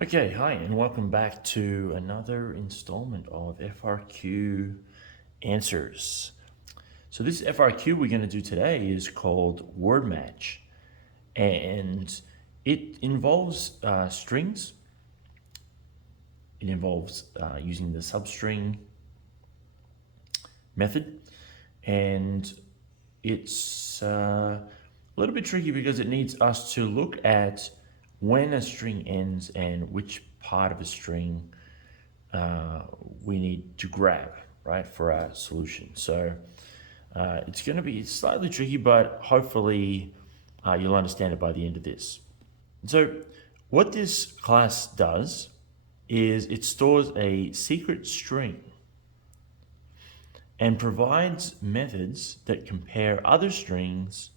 Okay, hi, and welcome back to another installment of FRQ answers. So this FRQ we're going to do today is called WordMatch, and it involves strings. It involves using the substring method, and it's a little bit tricky because it needs us to look at when a string ends and which part of a string we need to grab, right, for our solution. So it's going to be slightly tricky, but hopefully you'll understand it by the end of this. So what this class does is it stores a secret string and provides methods that compare other strings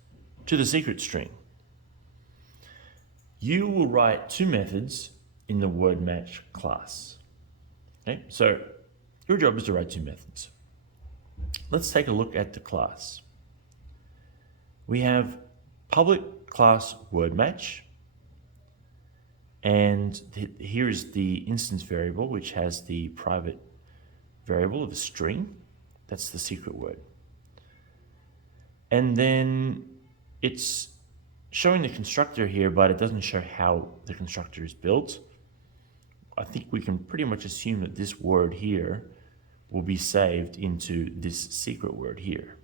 to the secret string. You will write two methods in the WordMatch class. Okay, so your job is to write two methods. Let's take a look at the class. We have public class WordMatch, and here is the instance variable, which has the private variable of a string. That's the secret word. And then it's showing the constructor here, but it doesn't show how the constructor is built. I think we can pretty much assume that this word here will be saved into this secret word here.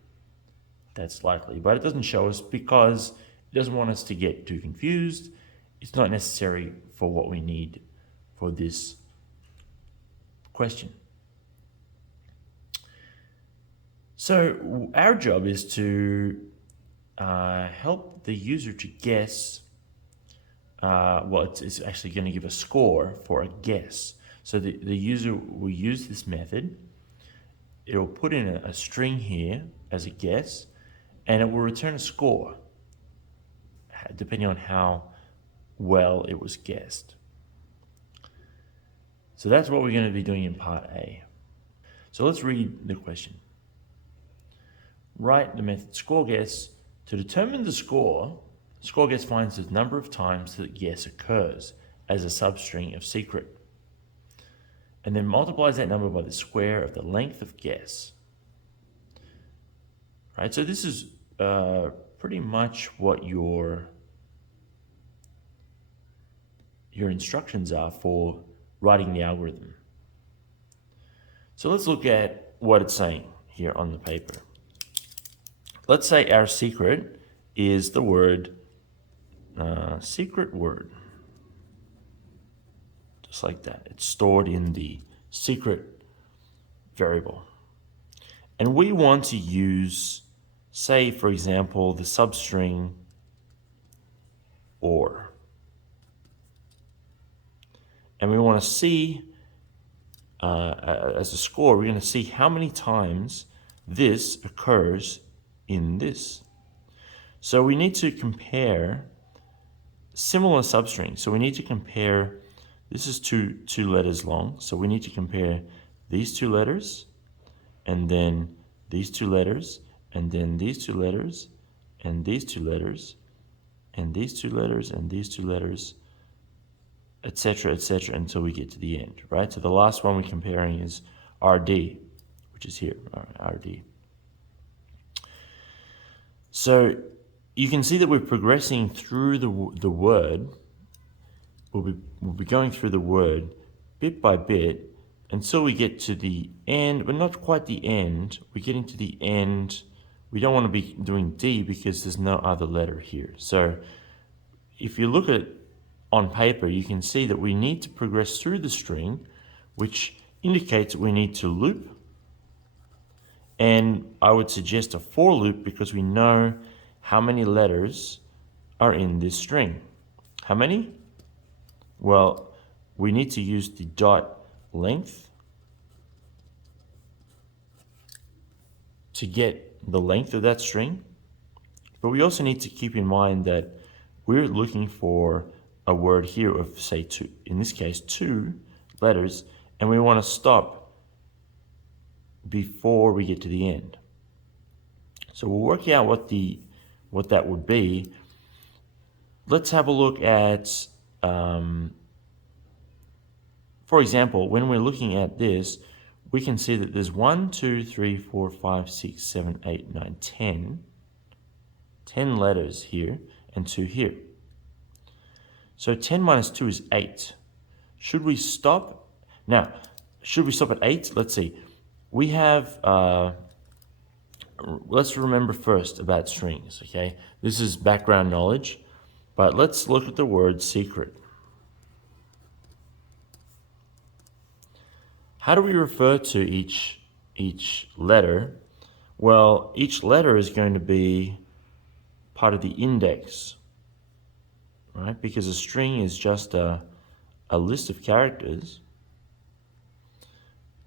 That's likely, but it doesn't show us because it doesn't want us to get too confused. It's not necessary for what we need for this question. So our job is to help the user to guess. It's actually going to give a score for a guess. So the user will use this method. It will put in a string here as a guess, and it will return a score depending on how well it was guessed. So that's what we're going to be doing in part A. So let's read the question. Write the method scoreGuess. To determine the score, scoreGuess finds the number of times that guess occurs as a substring of secret, and then multiplies that number by the square of the length of guess. Right, so this is pretty much what your instructions are for writing the algorithm. So let's look at what it's saying here on the paper. Let's say our secret is the word secret word. Just like that. It's stored in the secret variable. And we want to use, say, for example, the substring or. And we want to see, as a score, we're going to see how many times this occurs in this. So we need to compare similar substrings. So we need to compare, this is two letters long, so we need to compare these two letters, and then these two letters, and then these two letters, and these two letters, and these two letters, and these two letters, etc., until we get to the end, right? So the last one we're comparing is RD, which is here, RD. So you can see that we're progressing through the word. We'll be going through the word bit by bit until we get to the end, but not quite the end. We're getting to the end. We don't want to be doing D because there's no other letter here. So if you look at it on paper, you can see that we need to progress through the string, which indicates we need to loop. And I would suggest a for loop because we know how many letters are in this string. How many? Well, we need to use the dot length to get the length of that string. But we also need to keep in mind that we're looking for a word here of, say, two, in this case, 2 letters, and we want to stop before we get to the end. So we'll work out what that would be. Let's have a look at For example, when we're looking at this, we can see that there's 1, 2, 3, 4, 5, 6, 7, 8, 9, 10. 10 letters here and 2 here. So 10 minus 2 is 8. Should we stop? Now, should we stop at 8? Let's see. We have, let's remember first about strings, okay? This is background knowledge, but let's look at the word secret. How do we refer to each letter? Well, each letter is going to be part of the index, right? Because a string is just a list of characters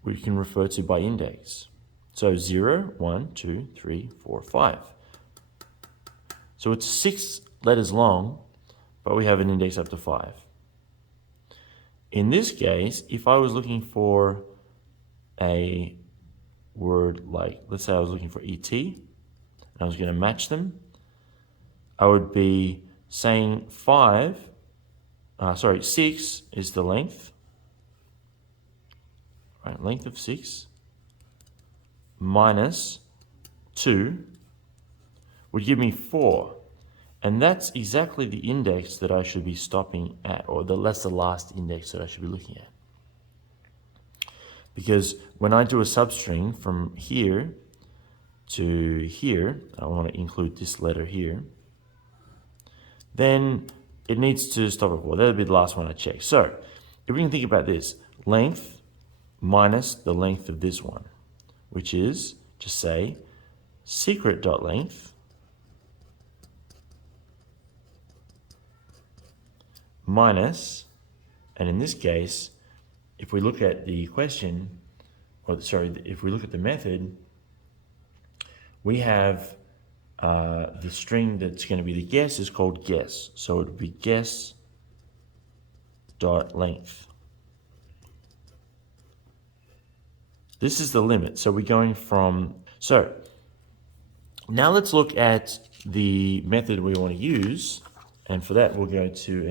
we can refer to by index. So 0, 1, 2, 3, 4, 5. So it's 6 letters long, but we have an index up to 5. In this case, if I was looking for a word like, let's say I was looking for ET, and I was going to match them, I would be saying 6 is the length, right? Length of 6 minus 2 would give me 4. And that's exactly the index that I should be stopping at, or the last index that I should be looking at. Because when I do a substring from here to here, I want to include this letter here, then it needs to stop at 4. That'll be the last one I check. So if we can think about this, length minus the length of this one, which is, just say, secret.length minus, and in this case, if we look at the question, if we look at the method, we have the string that's going to be the guess is called guess. So it would be guess.length. This is the limit. So we're going from, so now let's look at the method we want to use. And for that, we'll go to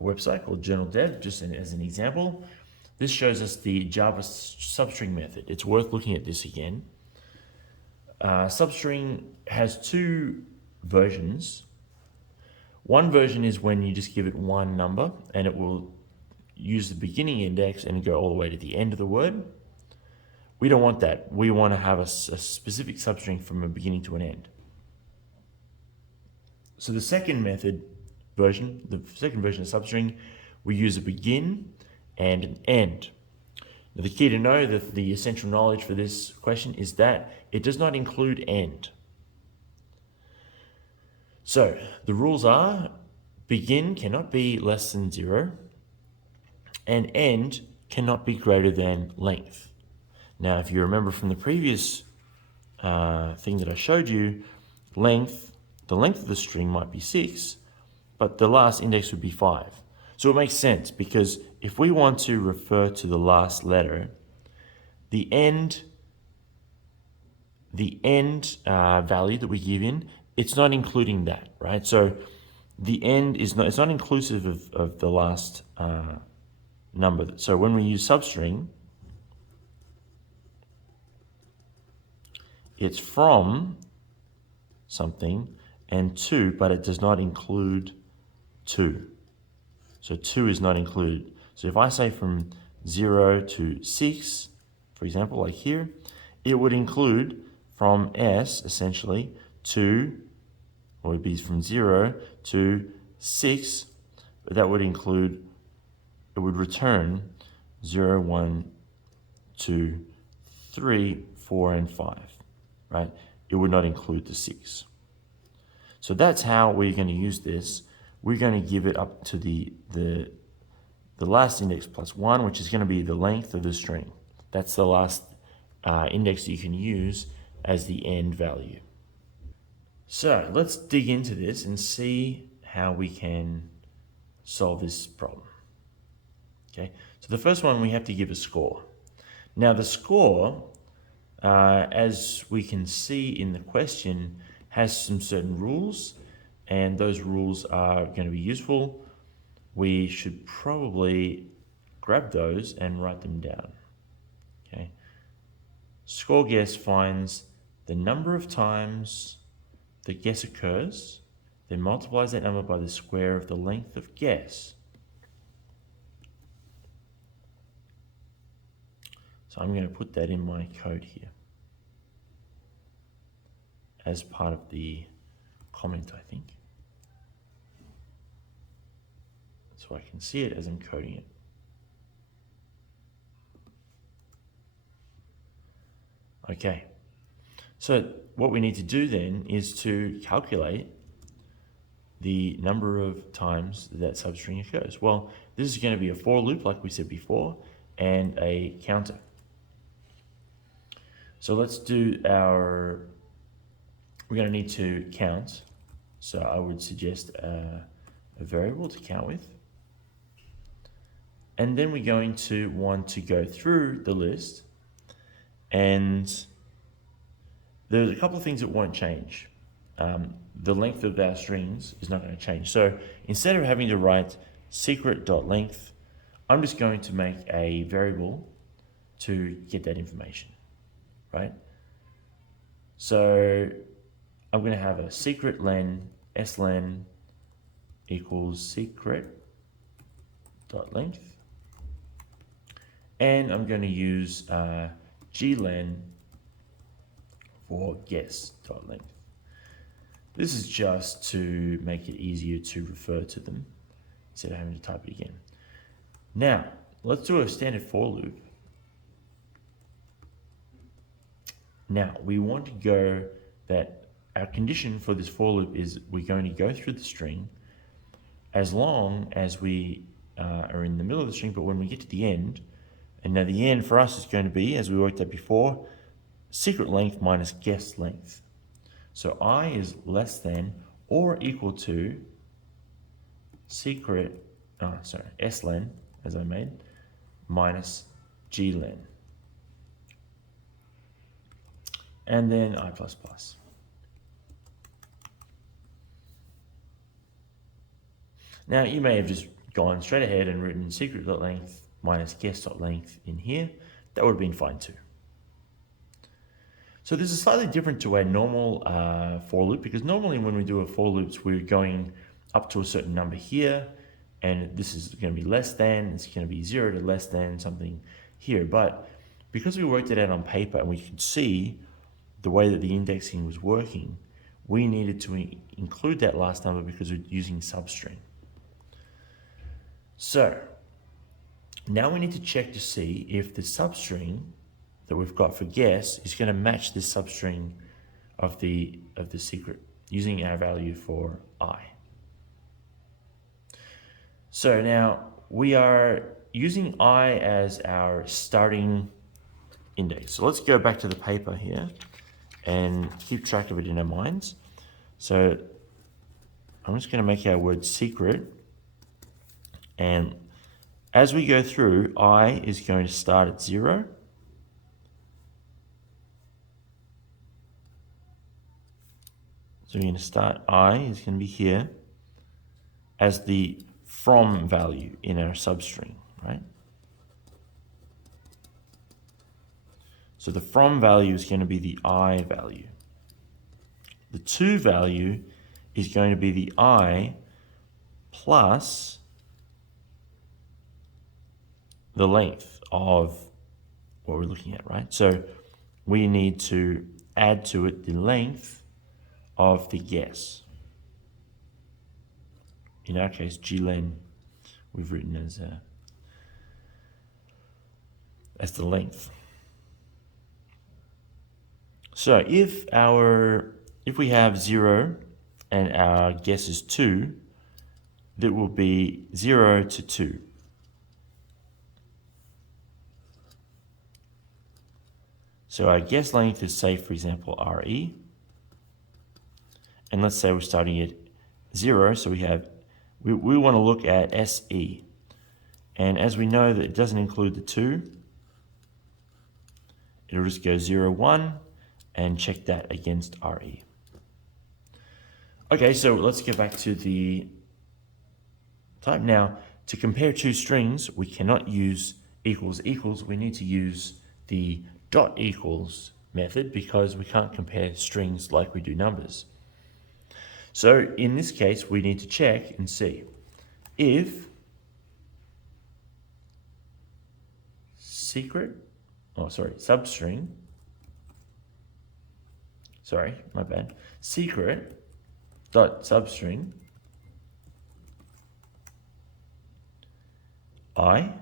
a website called Journal Dev, just as an example. This shows us the Java substring method. It's worth looking at this again. Substring has 2 versions. One version is when you just give it one number and it will use the beginning index and go all the way to the end of the word. We don't want that. We want to have a specific substring from a beginning to an end. So the second version of substring, we use a begin and an end. Now the key to know, that the essential knowledge for this question is that it does not include end. So the rules are, begin cannot be less than 0, and end cannot be greater than length. Now, if you remember from the previous thing that I showed you, the length of the string might be 6, but the last index would be 5. So it makes sense, because if we want to refer to the last letter, the end value that we give in, it's not including that, right? So the end is not, it's not inclusive of the last number. So when we use substring, it's from something and to, but it does not include 2. So 2 is not included. So if I say from 0 to 6, for example, like here, it would include from S, essentially, to, or it would be from 0 to 6, but that would include, it would return 0, 1, 2, 3, 4, and 5, right? It would not include the 6. So that's how we're going to use this. We're going to give it up to the last index plus 1, which is going to be the length of the string. That's the last index that you can use as the end value. So let's dig into this and see how we can solve this problem. Okay, so the first one, we have to give a score. Now the score, as we can see in the question, has some certain rules, and those rules are going to be useful we should probably grab those and write them down. Okay. Score guess finds the number of times the guess occurs, then multiplies that number by the square of the length of guess. So I'm going to put that in my code here as part of the comment, I think. So I can see it as I'm coding it. Okay, so what we need to do then is to calculate the number of times that substring occurs. Well, this is going to be a for loop, like we said before, and a counter. So let's do we're going to need to count. So I would suggest a variable to count with. And then we're going to want to go through the list, and there's a couple of things that won't change. The length of our strings is not going to change. So instead of having to write secret.length, I'm just going to make a variable to get that information, right? So I'm going to have a secret len, slen equals secret.length. And I'm going to use glen for guess.length. This is just to make it easier to refer to them instead of having to type it again. Now, let's do a standard for loop. Now, we want to go that our condition for this for loop is we're going to go through the string as long as we are in the middle of the string, but when we get to the end, and now the end for us is going to be, as we worked out before, secret length minus guess length. So I is less than or equal to slen, as I made, minus glen. And then I++. Now you may have just gone straight ahead and written secret.length minus guess.length in here. That would have been fine too. So this is slightly different to a normal for loop, because normally when we do a for loops, we're going up to a certain number here, and this is going to be less than, it's going to be 0 to less than something here. But because we worked it out on paper and we could see the way that the indexing was working, we needed to include that last number because we're using substring. So now we need to check to see if the substring that we've got for guess is going to match this substring of the secret using our value for I. So now we are using I as our starting index. So let's go back to the paper here and keep track of it in our minds. So I'm just going to make our word secret, and as we go through, I is going to start at 0. So we're going to start, I is going to be here as the from value in our substring, right? So the from value is going to be the I value. The to value is going to be the I plus the length of what we're looking at, right? So we need to add to it the length of the guess. In our case, glen we've written as the length. So if we have 0 and our guess is 2, that will be 0 to 2. So our guess length is, say, for example, RE. And let's say we're starting at 0, so we want to look at SE. And as we know that it doesn't include the 2, it'll just go 0, 1, and check that against RE. Okay, so let's get back to the type. Now, to compare two strings, we cannot use equals equals. We need to use the dot equals method because we can't compare strings like we do numbers. So in this case, we need to check and see if substring, secret dot substring I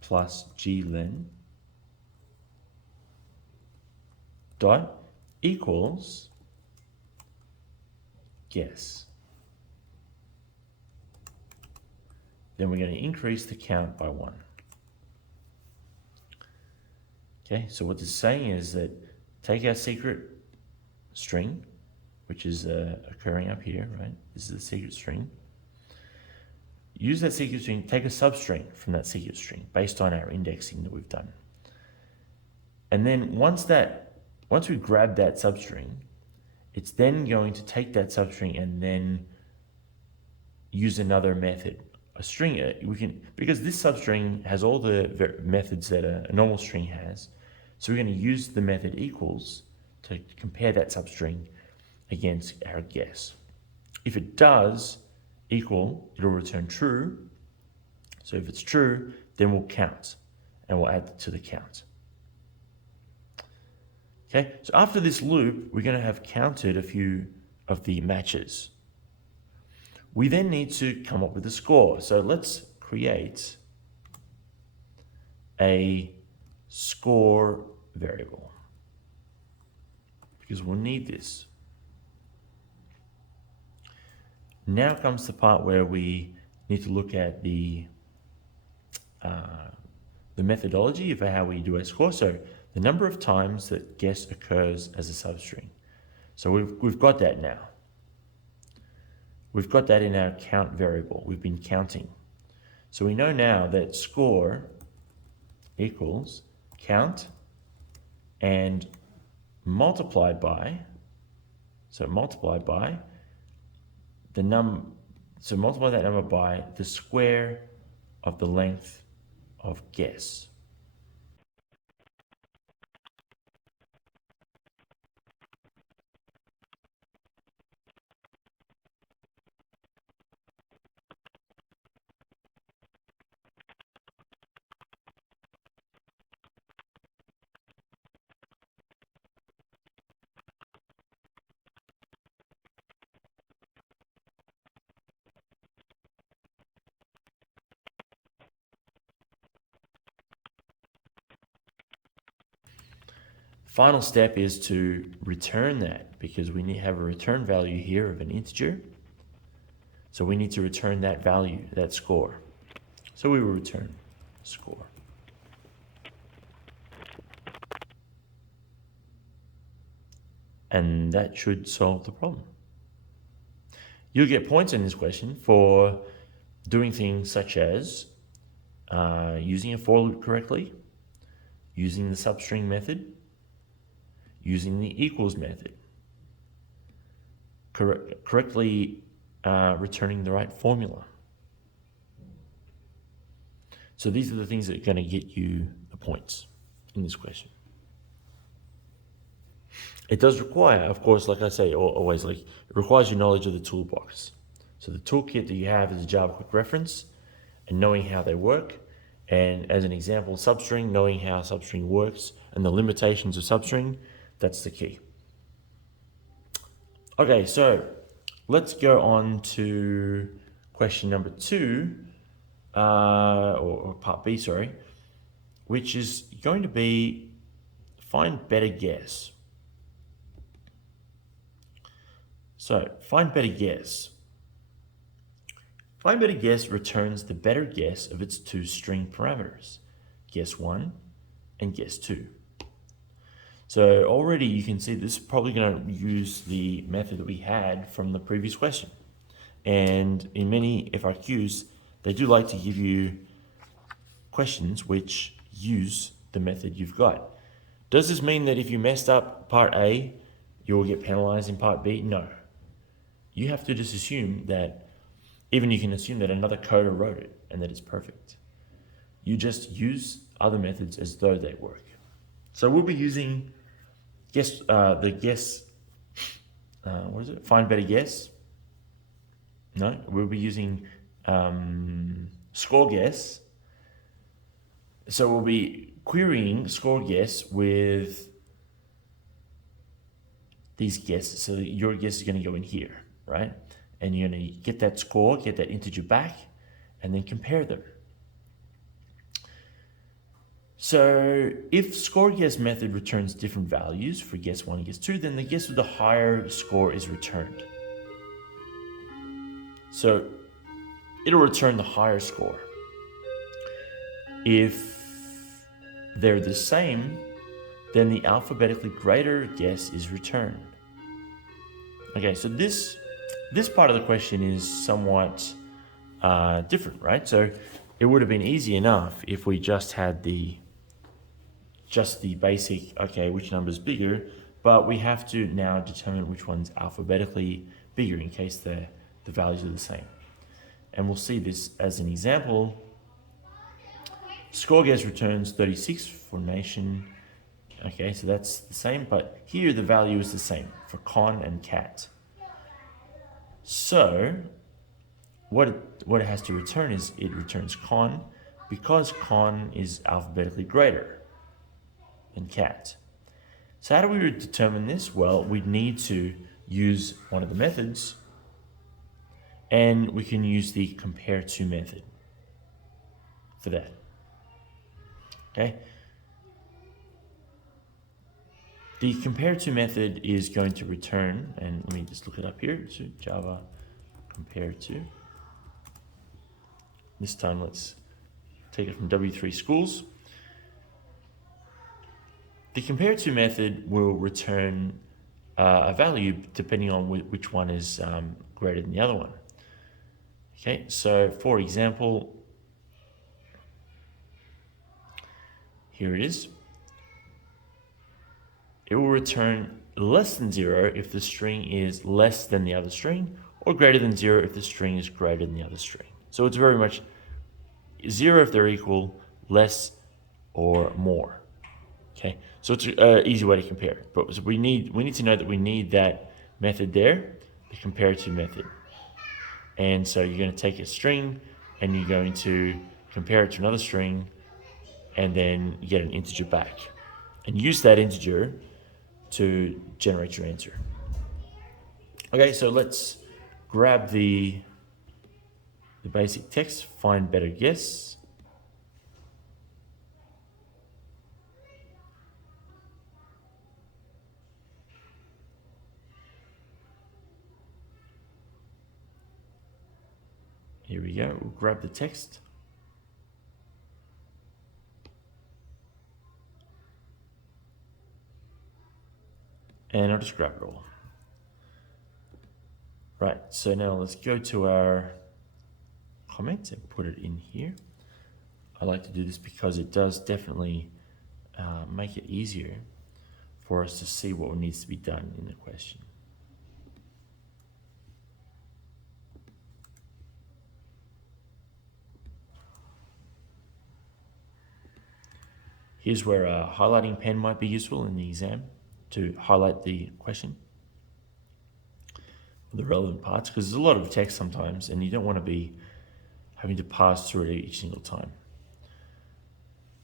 plus glen dot equals guess. Then we're going to increase the count by 1. Okay, so what this is saying is that take our secret string, which is occurring up here, right? This is the secret string. Use that secret string, take a substring from that secret string based on our indexing that we've done. And then once we grab that substring, it's then going to take that substring and then use another method. A string, because this substring has all the methods that a normal string has, so we're going to use the method equals to compare that substring against our guess. If it does equal, it'll return true. So if it's true, then we'll count and we'll add to the count. Okay, so after this loop, we're going to have counted a few of the matches. We then need to come up with a score. So let's create a score variable because we'll need this. Now comes the part where we need to look at the methodology of how we do a score. So the number of times that guess occurs as a substring. So we've got that now. We've got that in our count variable. We've been counting. So we know now that score equals count and multiplied by the multiply that number by the square of the length of guess. Final step is to return that because we need to have a return value here of an integer. So we need to return that value, that score. So we will return score. And that should solve the problem. You'll get points in this question for doing things such as using a for loop correctly, using the substring method, using the equals method, correctly returning the right formula. So these are the things that are going to get you the points in this question. It does require, of course, like I say, always, it requires your knowledge of the toolbox. So the toolkit that you have is a Java quick reference and knowing how they work. And as an example, substring, knowing how substring works and the limitations of substring, that's the key. Okay, so let's go on to question number 2, or part B, sorry, which is going to be find better guess. So find better guess. Find better guess returns the better guess of its two string parameters, guess 1 and guess 2. So already you can see this is probably going to use the method that we had from the previous question. And in many FRQs, they do like to give you questions which use the method you've got. Does this mean that if you messed up part A, you will get penalized in part B? No. you have to just assume that, even you can assume that another coder wrote it and that it's perfect. You just use other methods as though they work. So we'll be using find better guess. No, we'll be using score guess. So we'll be querying score guess with these guesses. So your guess is going to go in here, right? And you're going to get that score, get that integer back, and then compare them. So if score guess method returns different values for guess 1 and guess 2, then the guess with the higher score is returned. So it'll return the higher score. If they're the same, then the alphabetically greater guess is returned. Okay, so this part of the question is somewhat different, right? So it would have been easy enough if we just had the basic, okay, which number is bigger, but we have to now determine which one's alphabetically bigger in case the values are the same. And we'll see this as an example. Score guess returns 36 for nation. Okay, so that's the same, but here the value is the same for con and cat. So what it has to return is it returns con because con is alphabetically greater than cat. So how do we determine this? Well, we need to use one of the methods, and we can use the compareTo method for that. Okay. The compareTo method is going to return, and let me just look it up here, so Java compareTo. This time let's take it from W3 Schools. The compareTo method will return a value depending on which one is greater than the other one. Okay, so for example, here it is. It will return less than 0 if the string is less than the other string, or greater than 0 if the string is greater than the other string. So it's very much 0 if they're equal, less or more. Okay, so it's an easy way to compare. But we need to know that we need that method there, the compareTo method. And so you're going to take a string and you're going to compare it to another string, and then you get an integer back, and use that integer to generate your answer. Okay, so let's grab the basic text, find better guess. Here we go, we'll grab the text. And I'll just grab it all. Right, so now let's go to our comments and put it in here. I like to do this because it does definitely make it easier for us to see what needs to be done in the question. Here's where a highlighting pen might be useful in the exam to highlight the question, the relevant parts, because there's a lot of text sometimes and you don't want to be having to pass through it each single time.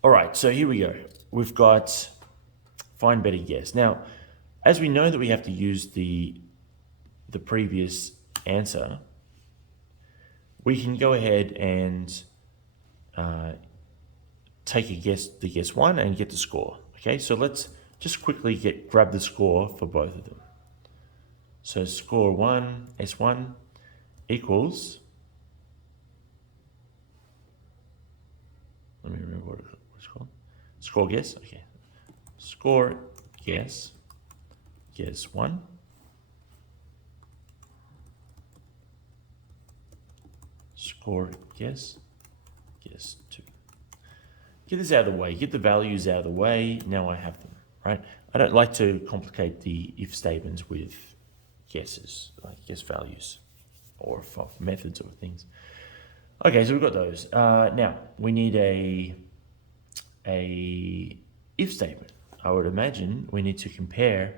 All right, so here we go. We've got find better guess. Now, as we know that we have to use the previous answer, we can go ahead and take the guess 1 and get the score. Okay, so let's just quickly grab the score for both of them. So score 1, S1 equals, let me remember what it's called. Score guess, okay. Score guess 1. Score guess 2. Get this out of the way, get the values out of the way, now I have them, right? I don't like to complicate the if statements with guesses, like guess values, or for methods or things. Okay, so we've got those. Now we need a if statement. I would imagine we need to compare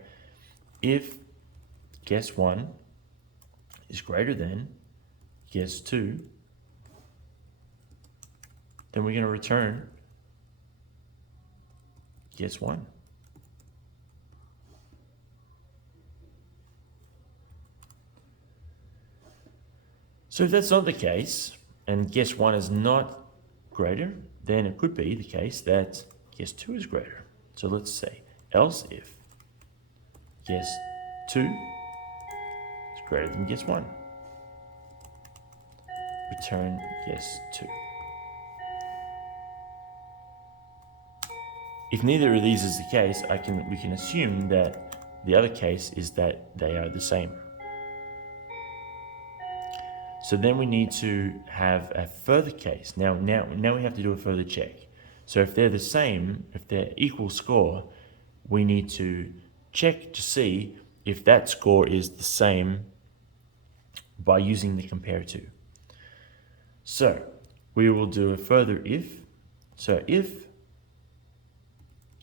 if guess 1 is greater than guess 2, then we're going to return guess 1. So if that's not the case, and guess 1 is not greater, then it could be the case that guess 2 is greater. So let's say else if guess 2 is greater than guess 1. Return guess 2. If neither of these is the case, we can assume that the other case is that they are the same. So then we need to have a further case. Now we have to do a further check. So if they're the same, if they're equal score, we need to check to see if that score is the same by using the compareTo. So we will do a further if. So if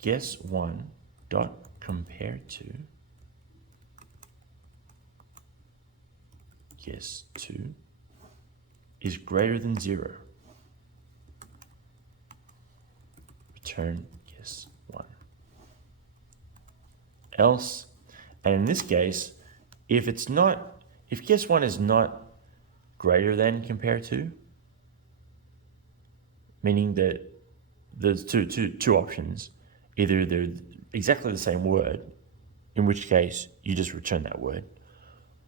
guess 1 dot compareTo guess 2 is greater than 0, return guess 1. Else, and in this case, if guess 1 is not greater than compareTo, meaning that there's two options. Either they're exactly the same word, in which case you just return that word,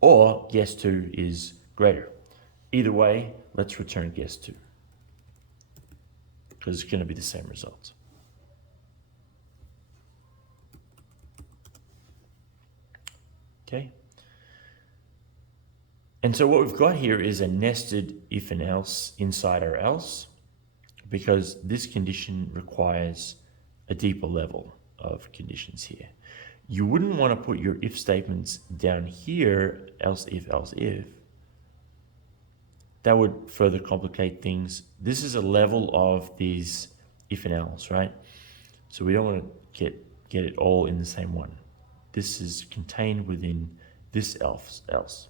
or guess 2 is greater. Either way, let's return guess 2, because it's going to be the same result. Okay. And so what we've got here is a nested if and else inside our else, because this condition requires a deeper level of conditions here. You wouldn't want to put your if statements down here, else if. That would further complicate things. This is a level of these if and else, right? So we don't want to get it all in the same one. This is contained within this else.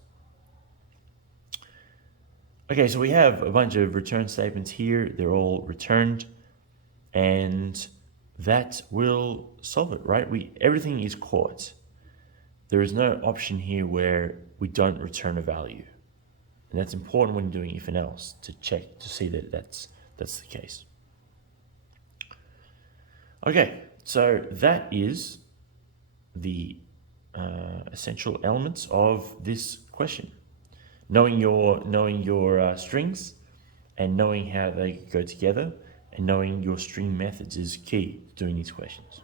Okay, so we have a bunch of return statements here. They're all returned, and that will solve it, right? Everything is caught. There is no option here where we don't return a value. And that's important when doing if and else, to check to see that that's the case. Okay, so that is the essential elements of this question. Knowing your strings and knowing how they go together and knowing your string methods is key to doing these questions.